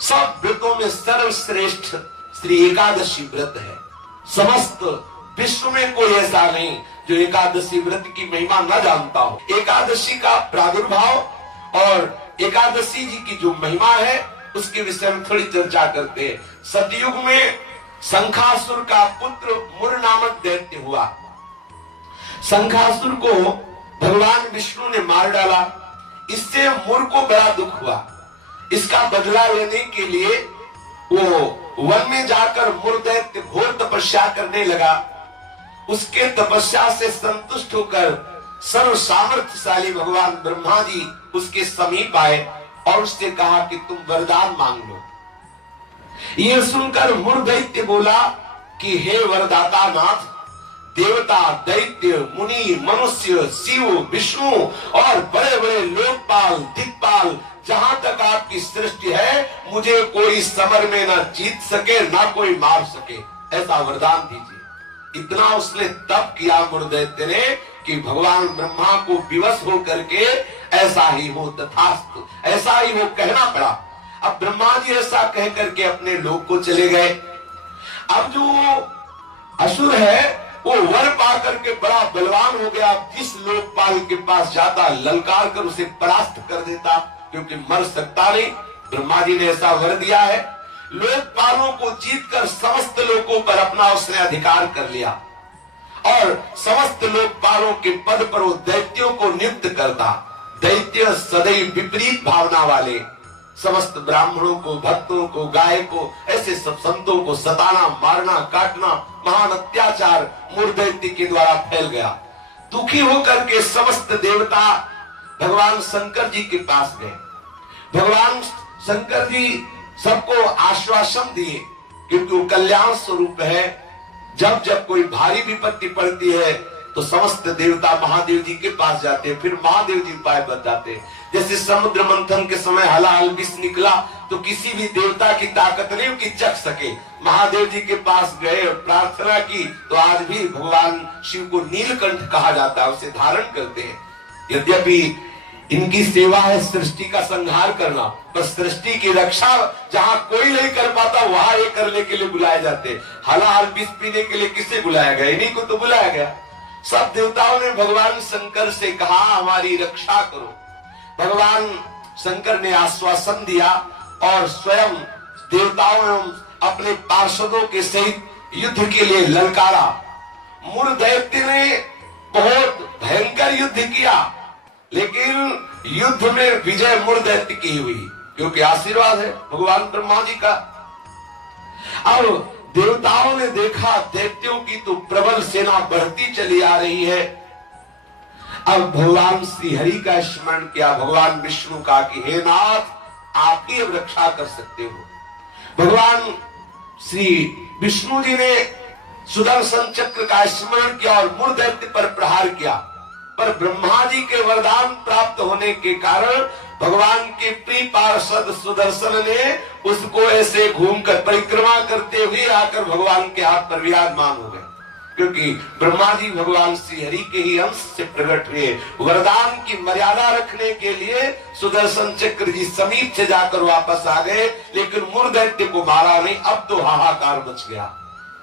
सब व्रतों में सर्वश्रेष्ठ श्री एकादशी व्रत है। समस्त विश्व में कोई ऐसा नहीं जो एकादशी व्रत की महिमा न जानता हो। एकादशी का प्रादुर्भाव और एकादशी जी की जो महिमा है उसके विषय में थोड़ी चर्चा करते हैं। सतयुग में शंखासुर का पुत्र मुर नामक दैत्य हुआ। शंखासुर को भगवान विष्णु ने मार डाला। इससे मुर को बड़ा दुख हुआ। इसका बदला लेने के लिए वो वन में जाकर मुर दैत्य घोर तपस्या करने लगा। उसके तपस्या से संतुष्ट होकर सर्व सामर्थ्यशाली भगवान ब्रह्मा जी उसके समीप आए और उससे कहा कि तुम वरदान मांग लो। यह सुनकर मुर दैत्य बोला कि हे वरदाता नाथ, देवता, दैत्य, मुनि, मनुष्य, शिव, विष्णु और बड़े बड़े लोकपाल, दिक्पाल, जहां तक आपकी सृष्टि है, मुझे कोई समर में न जीत सके ना कोई मार सके, ऐसा वरदान दीजिए। इतना उसने तप किया मुर दैत्य ने कि भगवान ब्रह्मा को विवश होकर के ऐसा ही हो तथास्तु, ऐसा ही हो कहना पड़ा। अब ब्रह्मा जी ऐसा कह करके अपने लोक को चले गए। अब जो असुर है वो वर पा करके बड़ा बलवान हो गया। जिस लोकपाल के पास जाता ललकार कर उसे परास्त कर देता, क्योंकि मर सकता नहीं। ब्रह्मा जी ने ऐसा वर दिया है। लोकपालों को जीतकर समस्त लोकों पर अपना उसने अधिकार कर लिया और समस्त लोकपालों के पद पर वो दैत्यों को नियुक्त करता। दैत्य सदैव विपरीत भावना वाले समस्त ब्राह्मणों को, भक्तों को, गाय को, ऐसे सब संतों को सताना, मारना, काटना, महान अत्याचार मुर दैत्य के द्वारा फैल गया। दुखी होकर के समस्त देवता भगवान शंकर जी के पास गए। भगवान शंकर जी सबको आश्वासन दिए, क्योंकि वो कल्याण स्वरूप है। जब जब कोई भारी विपत्ति पड़ती है तो समस्त देवता महादेव जी के पास जाते हैं, फिर महादेव जी उपाय बताते हैं। जैसे समुद्र मंथन के समय हलाहल विष निकला तो किसी भी देवता की ताकत नहीं कि चख सके। महादेव जी के पास गए और प्रार्थना की तो आज भी भगवान शिव को नीलकंठ कहा जाता है, उसे धारण करते हैं। यद्यपि इनकी सेवा है सृष्टि का संहार करना, पर सृष्टि की रक्षा जहां कोई नहीं कर पाता वहां ये करने के लिए बुलाए जाते। हलाहल विष पीने के लिए किसे बुलाया गया? इन्हीं को तो बुलाया गया। सब देवताओं ने भगवान शंकर से कहा हमारी रक्षा करो। भगवान शंकर ने आश्वासन दिया और स्वयं देवताओं एवं अपने पार्षदों के सहित युद्ध के लिए ललकारा। मुर दैत्य ने बहुत भयंकर युद्ध किया, लेकिन युद्ध में विजय मुर दैत्य की हुई, क्योंकि आशीर्वाद है भगवान ब्रह्मा जी का। अब देवताओं ने देखा दैत्यों की तो प्रबल सेना बढ़ती चली आ रही है। अब भगवान श्री हरि का स्मरण किया, भगवान विष्णु का कि हे नाथ आप ही अब रक्षा कर सकते हो। भगवान श्री विष्णु जी ने सुदर्शन चक्र का स्मरण किया और मुर दैत्य पर प्रहार किया, पर ब्रह्मा जी के वरदान प्राप्त होने के कारण भगवान के प्रिय पार्षद सुदर्शन ने उसको ऐसे घूमकर परिक्रमा करते हुए आकर भगवान के हाथ पर विराजमान हो गए, क्योंकि ब्रह्मा जी भगवान श्री हरि के ही अंश से प्रकट हुए। वरदान की मर्यादा रखने के लिए सुदर्शन चक्र जी समीप से जाकर वापस आ गए, लेकिन मुर दैत्य को मारा नहीं। अब तो हाहाकार मच गया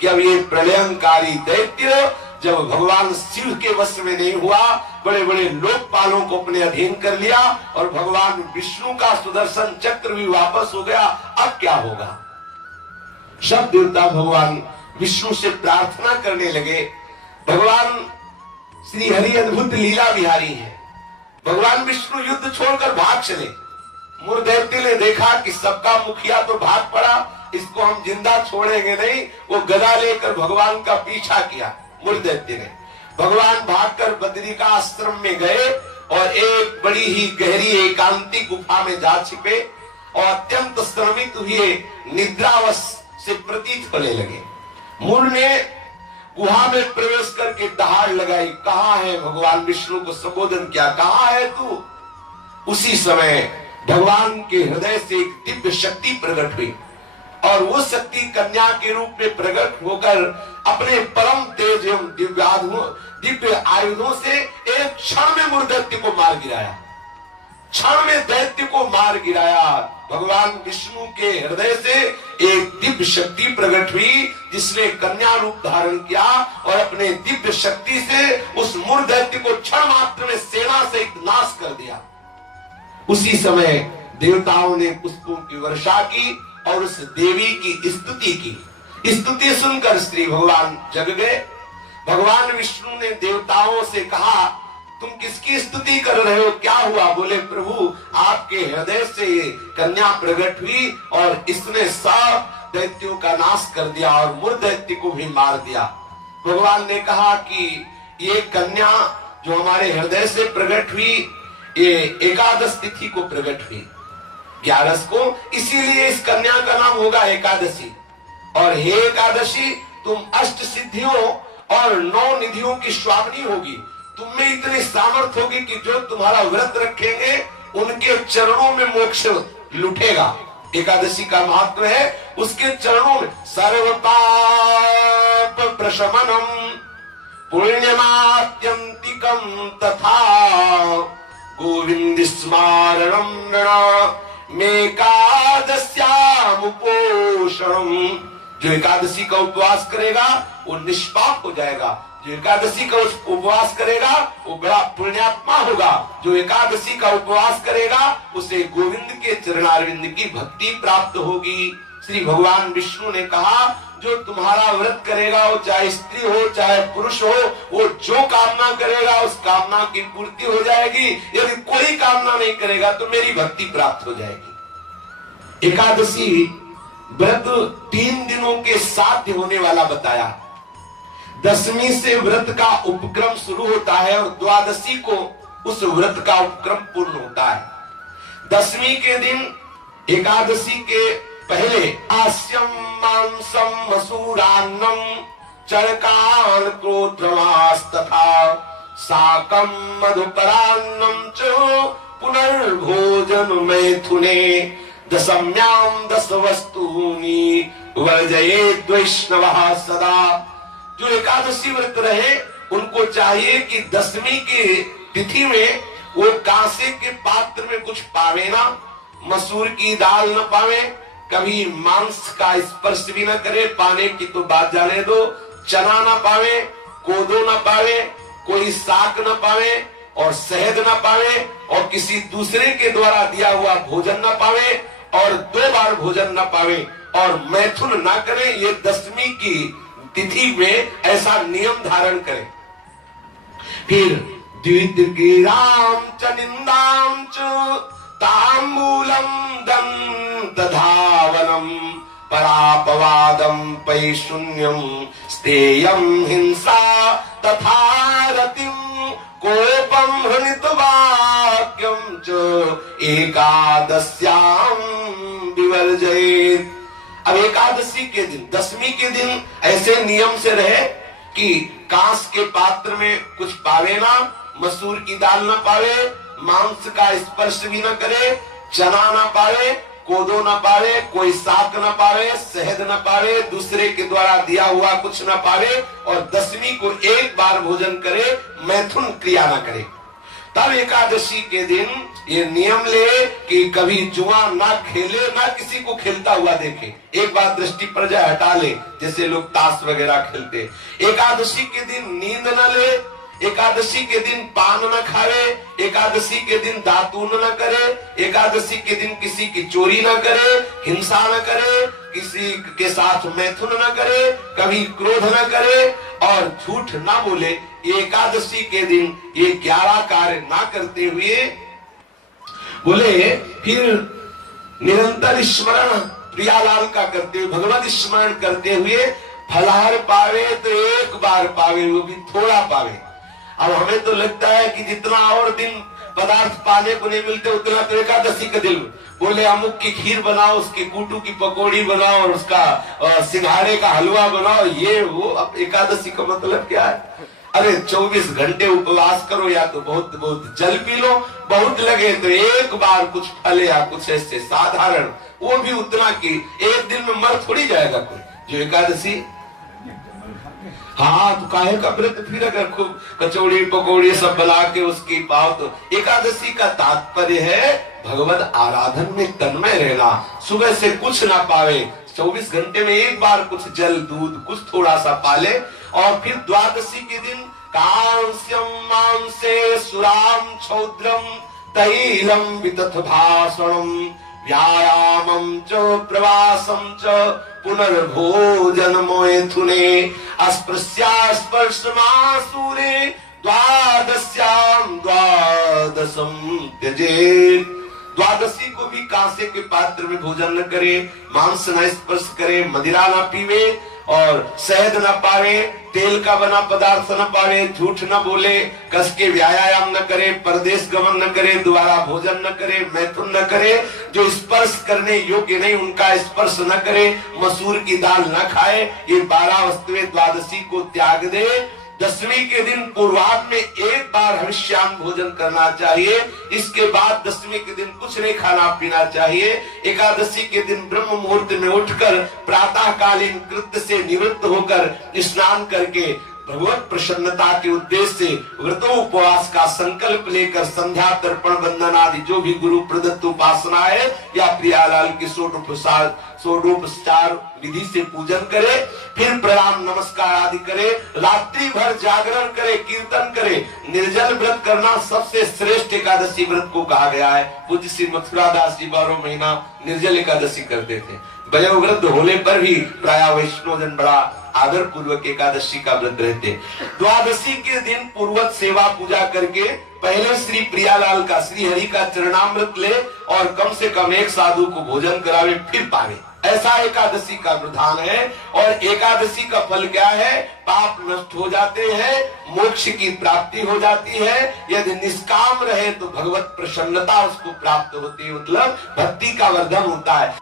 कि अब ये प्रलयंकारी दैत्य जब भगवान शिव के वश में नहीं हुआ, बड़े बड़े लोकपालों को अपने अधीन कर लिया और भगवान विष्णु का सुदर्शन चक्र भी वापस हो गया, अब क्या होगा? सब देवता भगवान विष्णु से प्रार्थना करने लगे। भगवान श्री हरि अद्भुत लीला विहारी है। भगवान विष्णु युद्ध छोड़कर भाग चले। मुर दैत्य ने देखा कि सबका मुखिया तो भाग पड़ा, इसको हम जिंदा छोड़ेंगे नहीं। वो गदा लेकर भगवान का पीछा किया। मुर दैत्य ने भगवान भागकर बद्री का आश्रम में गए और एक बड़ी ही गहरी एकांतिक गुफा में जा छिपे और अत्यंत श्रमित हुए निद्रावश से प्रतीत होने लगे। मुर ने गुहा में प्रवेश करके दहाड़ लगाई, कहाँ है? भगवान विष्णु को संबोधन किया, कहाँ है तू? उसी समय भगवान के हृदय से एक दिव्य शक्ति प्रकट हुई और वो शक्ति कन्या के रूप में प्रकट होकर अपने परम तेज एवं दिव्य आयुधों से एक क्षण में मुर दैत्य को मार गिराया। क्षण में दैत्य को मार गिराया। भगवान विष्णु के हृदय से एक दिव्य शक्ति प्रकट हुई, जिसने कन्या रूप धारण किया और अपने दिव्य शक्ति से उस मूर दैत्य को क्षण मात्र में सेना से नाश कर दिया। उसी समय देवताओं ने पुष्पों की वर्षा की और उस देवी की स्तुति की। स्तुति सुनकर श्री भगवान जग गए। भगवान विष्णु ने देवताओं से कहा, तुम किसकी स्तुति कर रहे हो, क्या हुआ? बोले, प्रभु आपके हृदय से ये कन्या प्रकट हुई और इसने सब दैत्यों का नाश कर दिया और मूर दैत्य को भी मार दिया। भगवान ने कहा कि ये कन्या जो हमारे हृदय से प्रकट हुई, ये एकादश तिथि को प्रकट हुई, 11 को, इसीलिए इस कन्या का नाम होगा एकादशी। और हे एकादशी, तुम अष्ट सिद्धियों और 9 निधियों की स्वामिनी होगी। तुम में इतनी सामर्थ्य होगी कि जो तुम्हारा व्रत रखेंगे उनके चरणों में मोक्ष लुटेगा। एकादशी का महत्व है उसके चरणों में सर्व पाप प्रशमनम पुण्यमात्यंतिकम तथा गोविंद स्मारणम मेकादस्यामुपोषणम। जो एकादशी का उपवास करेगा वो निष्पाप हो जाएगा। जो एकादशी का उपवास करेगा वो बड़ा पुण्यात्मा होगा। जो एकादशी का उपवास करेगा उसे गोविंद के चरणारविंद की भक्ति प्राप्त होगी। श्री भगवान विष्णु ने कहा, जो तुम्हारा व्रत करेगा वो चाहे स्त्री हो चाहे पुरुष हो, वो जो कामना करेगा उस कामना की पूर्ति हो जाएगी। यदि कोई कामना नहीं करेगा तो मेरी भक्ति प्राप्त हो जाएगी। एकादशी व्रत 3 दिनों के साध्य होने वाला बताया। 10वीं से व्रत का उपक्रम शुरू होता है और द्वादशी को उस व्रत का उपक्रम पूर्ण होता है। 10वीं के दिन एकादशी के पहले आस्यम मांसम मसूरान्नम चरकान क्रोधमास तथा साकम मधुपरान्नम च पुनर्भोजन मैथुने दशम्याम 10 वस्तूनि वर्जयेत् वैष्णवः सदा। जो एकादशी व्रत रहे उनको चाहिए कि 10वीं की तिथि में वो कांसे के पात्र में कुछ पावे ना, मसूर की दाल न पावे, कभी मांस का स्पर्श भी न करे, पाने की तो बात जाने दो, चना न पावे, कोदो न पावे, कोई साग न पावे और शहद न पावे और किसी दूसरे के द्वारा दिया हुआ भोजन न पावे और 2 बार भोजन न पावे और मैथुन न करे। ये 10वीं की तिथि में ऐसा नियम धारण करें। फिर द्वितीयां च निंदां च तांबूलम दंतधावनम परापवादम पैशून्यम स्तेयम हिंसा तथा रतिम कोपम हृणितवाक्यम च एकादश्याम विवर्जयेत्। अब एकादशी के दिन 10वीं के दिन ऐसे नियम से रहे कि कांस के पात्र में कुछ पावे ना, मसूर की दाल न पावे, मांस का स्पर्श भी न करे, चना न पावे, कोदो न पावे, कोई साग न पावे, शहद न पावे, दूसरे के द्वारा दिया हुआ कुछ न पावे और 10वीं को 1 बार भोजन करे, मैथुन क्रिया न करे। तब एकादशी के दिन ये नियम ले कि कभी जुआ ना खेले, ना किसी को खेलता हुआ देखे। एक बार दृष्टि पर जाए हटा ले, जैसे लोग ताश वगैरह खेलते। एकादशी के दिन नींद न ले, एकादशी के दिन पान न खावे, एकादशी के दिन दातून न करे, एकादशी के दिन किसी की चोरी न करे, हिंसा न करे, किसी के साथ मैथुन न करे, कभी क्रोध न करे और झूठ न बोले। एकादशी के दिन ये 11 कार्य ना करते हुए बोले फिर निरंतर स्मरण प्रियालाल का करते हुए, भगवत स्मरण करते हुए फलाहार पावे तो 1 बार पावे, वो भी थोड़ा पावे। अब हमें तो लगता है कि जितना और दिन पदार्थ पाने को नहीं मिलते उतना तो एकादशी का दिन। बोले अमुक की खीर बनाओ, उसके कूटू की पकौड़ी बनाओ और उसका सिंघाड़े का हलवा बनाओ, ये वो। अब एकादशी का मतलब क्या है? अरे 24 घंटे उपवास करो या तो बहुत बहुत जल पी लो, बहुत लगे तो 1 बार कुछ फल या कुछ ऐसे साधारण, वो भी उतना कि 1 दिन में मर थोड़ी जाएगा कोई। जो एकादशी हाँ, तो काहे का व्रत फिर अगर खूब कचौड़ी पकौड़ी सब बना के उसकी पाओ तो। एकादशी का तात्पर्य है भगवत आराधन में तन्मय रहना। सुबह से कुछ ना पावे, 24 घंटे में एक बार कुछ जल दूध कुछ थोड़ा सा पाले, और फिर द्वादशी के दिन कांस्यम मांसे सुराम छौद्रम तैलम वितथ भाषणम व्यायामं च प्रवासं च पुनर्भोजन मैथुने अस्पृश्यास्पर्शमासूरे द्वादश्याम द्वादशम त्यजेत्। द्वादशी को भी कांसे के पात्र में भोजन न करे, मांस न स्पर्श करे, मदिरा न पीवे और शहद न पावे, तेल का बना पदार्थ न पावे, झूठ न बोले, कस के व्यायाम न करे, परदेश गमन न करे, दोबारा भोजन न करे, मैथुन न करे, जो स्पर्श करने योग्य नहीं उनका स्पर्श न करे, मसूर की दाल न खाए। ये 12 वस्तुएं द्वादशी को त्याग दे। दसवीं के दिन पूर्वाह्न में एक बार हविष्यान्न भोजन करना चाहिए। इसके बाद दसवीं के दिन कुछ नहीं खाना पीना चाहिए। एकादशी के दिन ब्रह्म मुहूर्त में उठकर प्रातःकालीन कृत्य से निवृत्त होकर स्नान करके भगवत प्रसन्नता के उद्देश्य से व्रतोपवास का संकल्प लेकर संध्या तर्पण वंदन आदि जो भी गुरु प्रदत्त उपासना है या प्रियालाल की षोडोपचार विधि से पूजन करे, फिर प्रणाम नमस्कार आदि करे, रात्रि भर जागरण करे, कीर्तन करे। निर्जल व्रत करना सबसे श्रेष्ठ एकादशी व्रत को कहा गया है। पूज्य श्री मथुरादास जी 12 महीना निर्जल एकादशी करते थे। वयोवृद्ध होने पर भी प्राय वैष्णव जन बड़ा आदर पूर्वक एकादशी का व्रत रहते। द्वादशी के दिन पूर्वत सेवा पूजा करके पहले श्री प्रियालाल का श्री हरि का चरणामृत ले और कम से कम एक साधु को भोजन करावे, फिर पावे। ऐसा एकादशी का विधान है। और एकादशी का फल क्या है? पाप नष्ट हो जाते हैं, मोक्ष की प्राप्ति हो जाती है। यदि निष्काम रहे तो भगवत प्रसन्नता उसको प्राप्त होती है, मतलब भक्ति का वर्धन होता है।